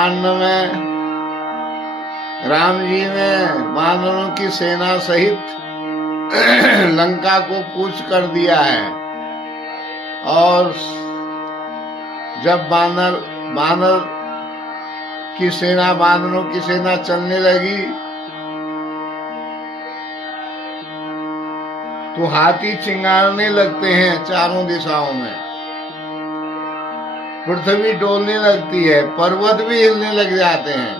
कांड में राम जी ने वानरों की सेना सहित लंका को कूच कर दिया है। और जब वानर की सेना, वानरों की सेना चलने लगी तो हाथी चिंगारने लगते हैं चारों दिशाओं में, पृथ्वी डोलने लगती है, पर्वत भी हिलने लग जाते हैं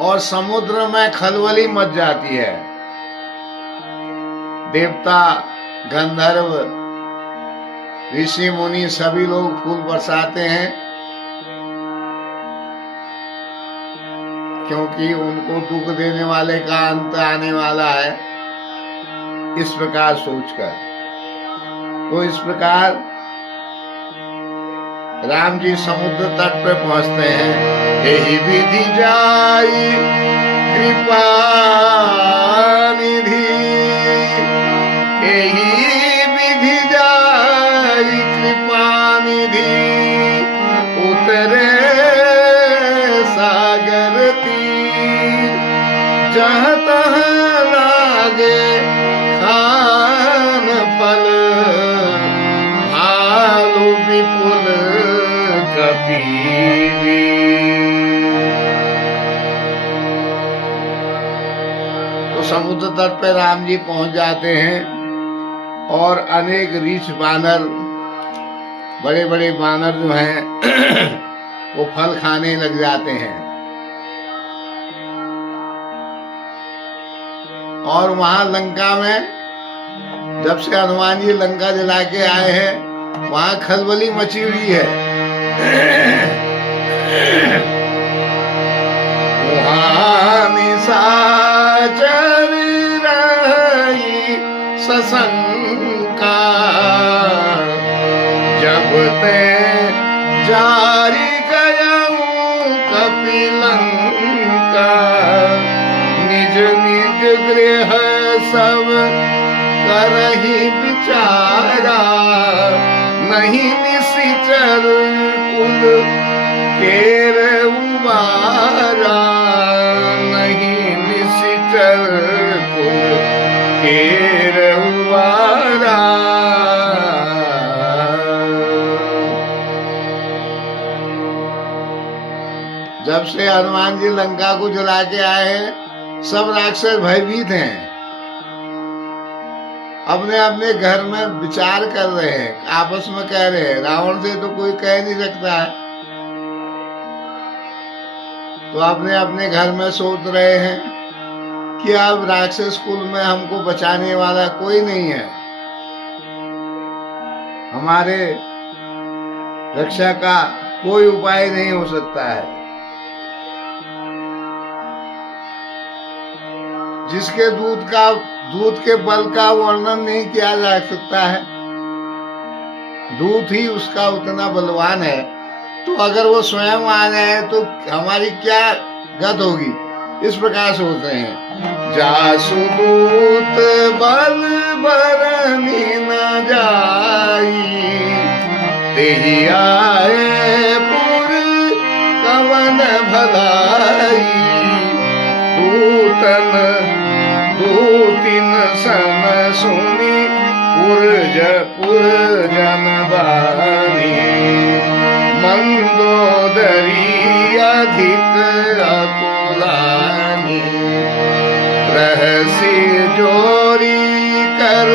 और समुद्र में खलबली मच जाती है। देवता, गंधर्व, ऋषि मुनि सभी लोग फूल बरसाते हैं, क्योंकि उनको दुख देने वाले का अंत आने वाला है, इस प्रकार सोचकर। तो इस प्रकार राम जी समुद्र तट पर पहुंचते हैं। यही विधि जाई कृपा निधि, यही विधि जाई कृपा निधि, उतरे सागर तीर, जहाँ तहाँ लागे खान फल, भालू विपुल कपीवी। तो समुद्र तट पे राम जी पहुंच जाते हैं और अनेक रीछ वानर, बड़े बड़े वानर जो हैं वो फल खाने लग जाते हैं। और वहां लंका में जब से हनुमान जी लंका जला के आए हैं, वहां खलबली मची हुई है। वहां निशाचर रही सशंका, जब ते जारी गयऊं कपिलंका, निज निज गृह सब करही विचारा, नहीं निशिचर कुल केर उबारा, नहीं निशिचर कुल केर उबारा। जब से हनुमान जी लंका को जला के आए हैं, सब राक्षस भयभीत हैं, अपने अपने घर में विचार कर रहे हैं, आपस में कह रहे हैं। रावण से तो कोई कह नहीं सकता है, तो अपने अपने घर में सोच रहे हैं कि अब राक्षस कुल में हमको बचाने वाला कोई नहीं है, हमारे रक्षा का कोई उपाय नहीं हो सकता है। जिसके दूध के बल का वर्णन नहीं किया जा सकता है, दूध ही उसका उतना बलवान है, तो अगर वो स्वयं आ जाए तो हमारी क्या गत होगी, इस प्रकार सोच रहे हैं। जासु दूत बल बरनी न जाई, तेहि आए पुर कवन भलाई, दूतिन सन सुनी पुरजन बानी, मंदोदरी अधिक अकुलानी, रहसी जोरी कर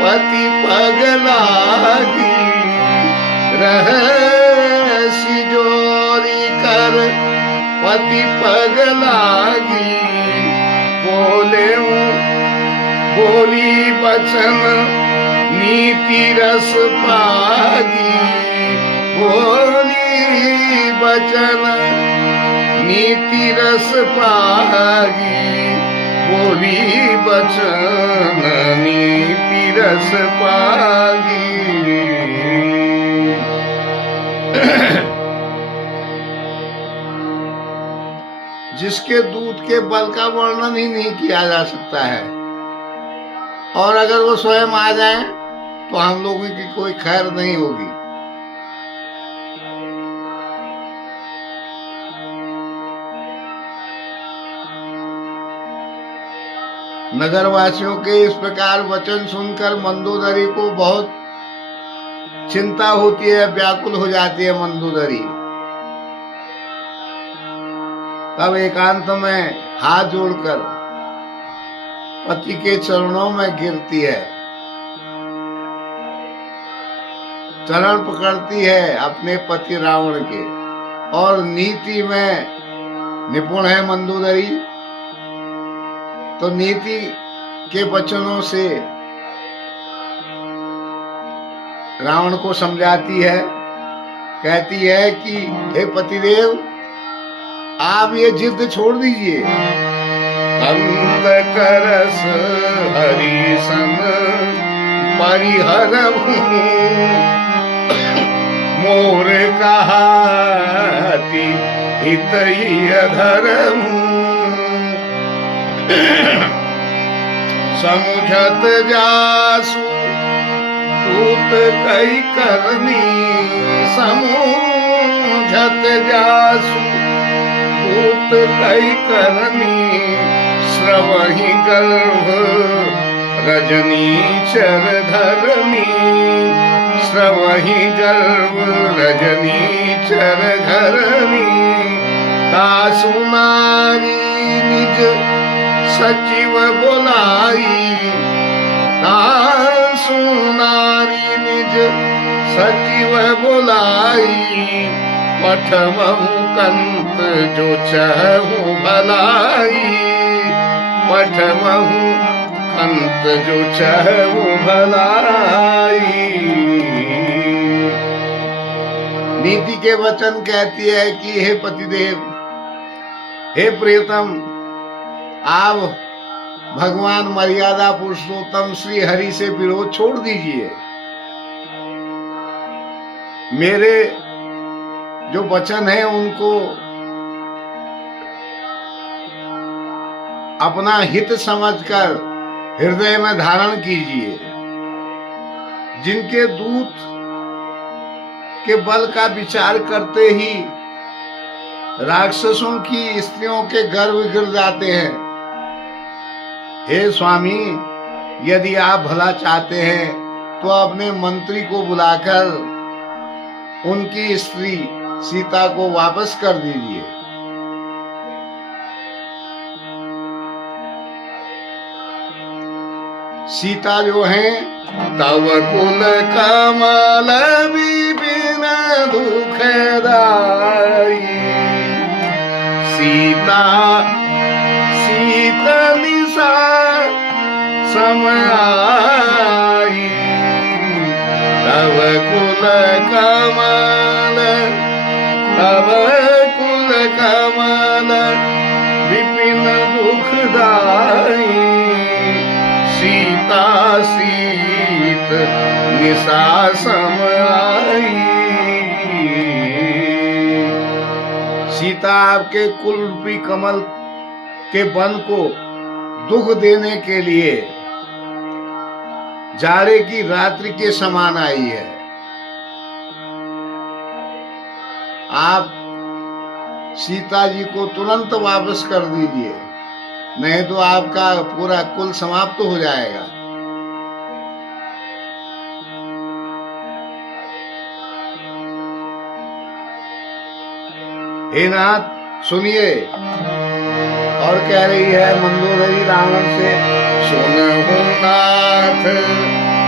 पति पग लागी, रहसी जोरी कर पति पग लागी, बोली बचन नीति रस पागी, बोली बचन नीति रस पागी, बोली बचन नीति रस पागी। जिसके दूध के बल का वर्णन ही नहीं किया जा सकता है, और अगर वो स्वयं आ जाए तो हम लोगों की कोई खैर नहीं होगी। नगरवासियों के इस प्रकार वचन सुनकर मंदोदरी को बहुत चिंता होती है, व्याकुल हो जाती है मंदोदरी। तब एकांत में हाथ जोड़कर पति के चरणों में गिरती है, चरण पकड़ती है अपने पति रावण के। और नीति में निपुण है मंदोदरी, तो नीति के वचनों से रावण को समझाती है, कहती है कि हे पतिदेव, आप ये जिद छोड़ दीजिए। अंत करस हरि सन परिहरहु, मोर कहाति हितहि अधरहु। समुझत जासु पूत कई करनी, समुझत जासु पूत कई करनी। श्रवहि गर्भ रजनी चर धरनी, श्रवहि गर्भ रजनी चर धरनी। तासु नारी निज सचिव बोलाई, तासु नारी निज सचिव बोलाई। पठमहु कंत जो चहु भलाई, पठमहु कंत जो चहु भलाई। नीति के वचन कहती है कि हे पतिदेव, हे प्रियतम, आप भगवान मर्यादा पुरुषोत्तम श्री हरि से विरोध छोड़ दीजिए। मेरे जो वचन है उनको अपना हित समझकर हृदय में धारण कीजिए। जिनके दूत के बल का विचार करते ही राक्षसों की स्त्रियों के गर्भ गिर जाते हैं। हे स्वामी, यदि आप भला चाहते हैं तो अपने मंत्री को बुलाकर उनकी स्त्री सीता को वापस कर दीजिए। सीता जो है, तव कुल कमल विपिन दुखदाई। सीता शीतलिसा समय आई। तव कुल कमल, तव कुल कमल विपिन दुखदाई। सीता शीत निशा समय। सीता आपके कुल रूपी कमल के वन को दुख देने के लिए जाड़े की रात्रि के समान आई है। आप सीता जी को तुरंत वापस कर दीजिए, नहीं तो आपका पूरा कुल समाप्त हो जाएगा। हे नाथ, सुनिए। और कह रही है मंदोदरी रावण से, सुनहु नाथ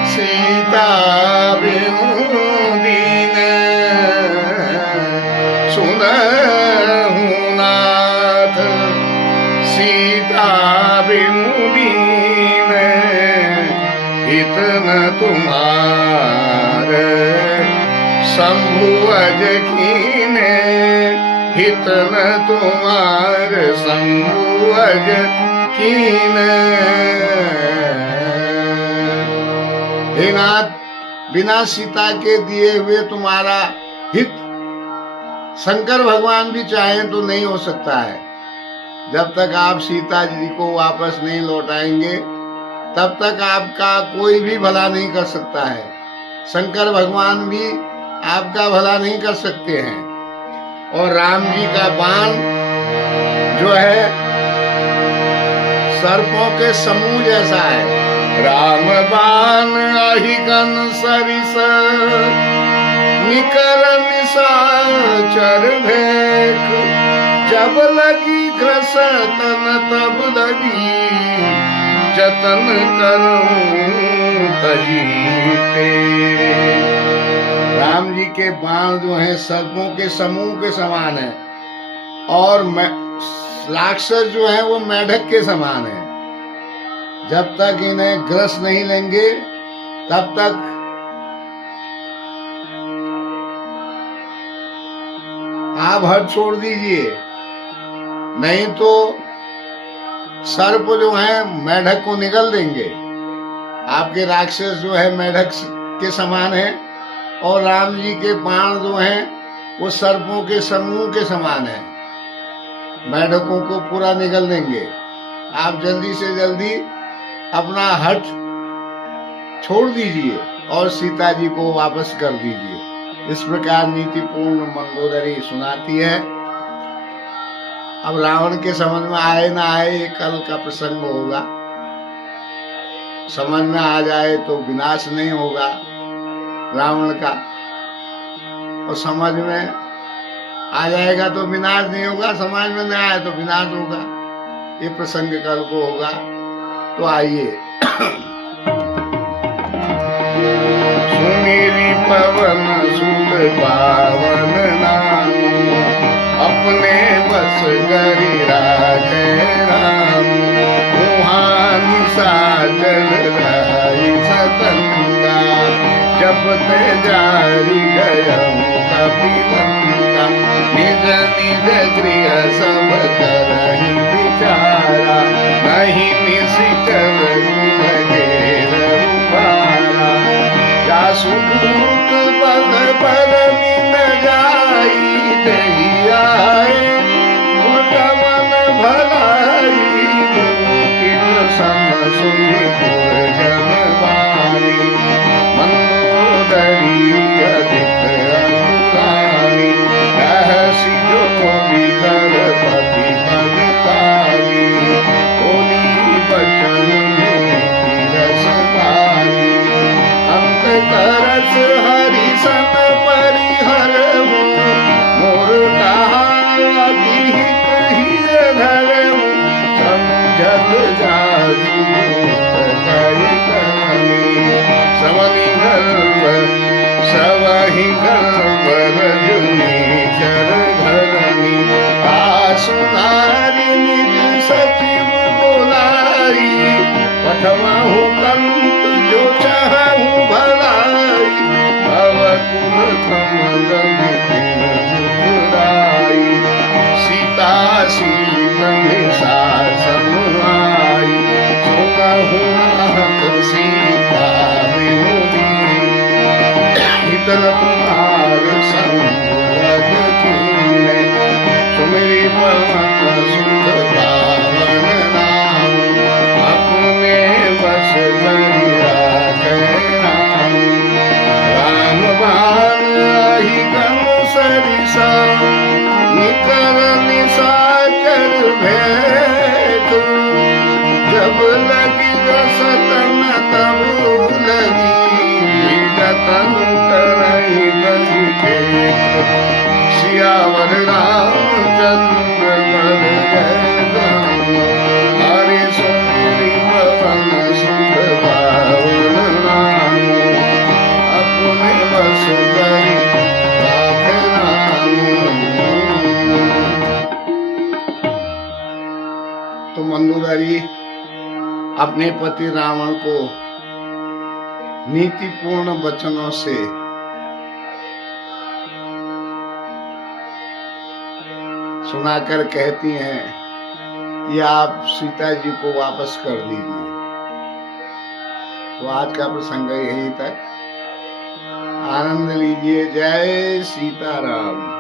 सीता बिनु दीन। सुनहु नाथ सीता बिनु दीन। हित न तुम्हार शंभु अज कीने। हित न तुम्हार शंभु अज कीने। हे नाथ, बिना सीता के दिए हुए तुम्हारा हित शंकर भगवान भी चाहें तो नहीं हो सकता है। जब तक आप सीता जी को वापस नहीं लौटाएंगे तब तक आपका कोई भी भला नहीं कर सकता है। शंकर भगवान भी आपका भला नहीं कर सकते हैं। और राम जी का बाण जो है सर्पों के समूह जैसा है। राम बाण अहिगन सरिस निकर निशाचर भेख, जब लगी घ्रसतन तब लगी जतन करूं तही टेक। राम जी के बाण जो हैं सर्पों के समूह के समान है और राक्षस जो है वो मेढक के समान है। जब तक इन्हें ग्रस नहीं लेंगे तब तक आप हट छोड़ दीजिए, नहीं तो सर्प जो है मेढक को निगल देंगे। आपके राक्षस जो है मेढक के समान है और राम जी के बाण जो हैं वो सर्पों के समूह के समान है, मेढकों को पूरा निगल देंगे। आप जल्दी से जल्दी अपना हठ छोड़ दीजिए और सीता जी को वापस कर दीजिए। इस प्रकार नीतिपूर्ण मंदोदरी सुनाती है। अब रावण के समझ में आए ना आए ये कल का प्रसंग होगा। समझ में आ जाए तो विनाश नहीं होगा रावण का, और समझ में आ जाएगा तो विनाश नहीं होगा, समझ में नहीं आए तो विनाश होगा। ये प्रसंग कल को होगा। तो आइए सुनीली पवन सुत पावन नाम, अपने बस गरी राखे राम। वहाँ निशाचर रही सतंगा, जब ते जारी गयम कपिलंका। निज निज गृह सब करहि विचारा, नहीं निशिचर घेर उपारा। जासु दूत बल बल निन जाई, देहि आए गुणवन भलाई। किन सम सुनि पुर जन बानी, मंदोदरी अधिक अनुरानी। रहसि जो विकर पति पगलानी, बोली बचन नीति रस पानी। अंत करस हरि सन परिहर, मोर कहा अति हित हिय धर। समझत जासु करि करनी, सवनि गर्भ सवहि गर्भ रजनी चर घरनी। आसु नारी निज सचिव बोलाई, पठवाहु कंत जो चाहूं भलाई। भव कुल कमल बिपिन मुकुराई, सीता सीतन शासन आई। सुनहु नाथ सीता विनुदी, हितन तुम्हार संग कीने। सुमिरि पवन सुत पावन नाम, अपने बस गरि राखे राम। राम बाण अहिगन सरिसा, निकर निशाचर भेख। जब लगी रसतन तब लगी जतन करहि बलि टेक। सियावर रामचंद्र बल जय राम, हरि सुमिरि पवन सुत पावन नाम। अपने बस गरि राखे राम। तो मंदोदरी अपने पति रावण को नीतिपूर्ण वचनों से सुनाकर कहती हैं कि आप सीता जी को वापस कर दीजिए। तो आज का प्रसंग यही तक। आनंद लीजिए। जय सीताराम।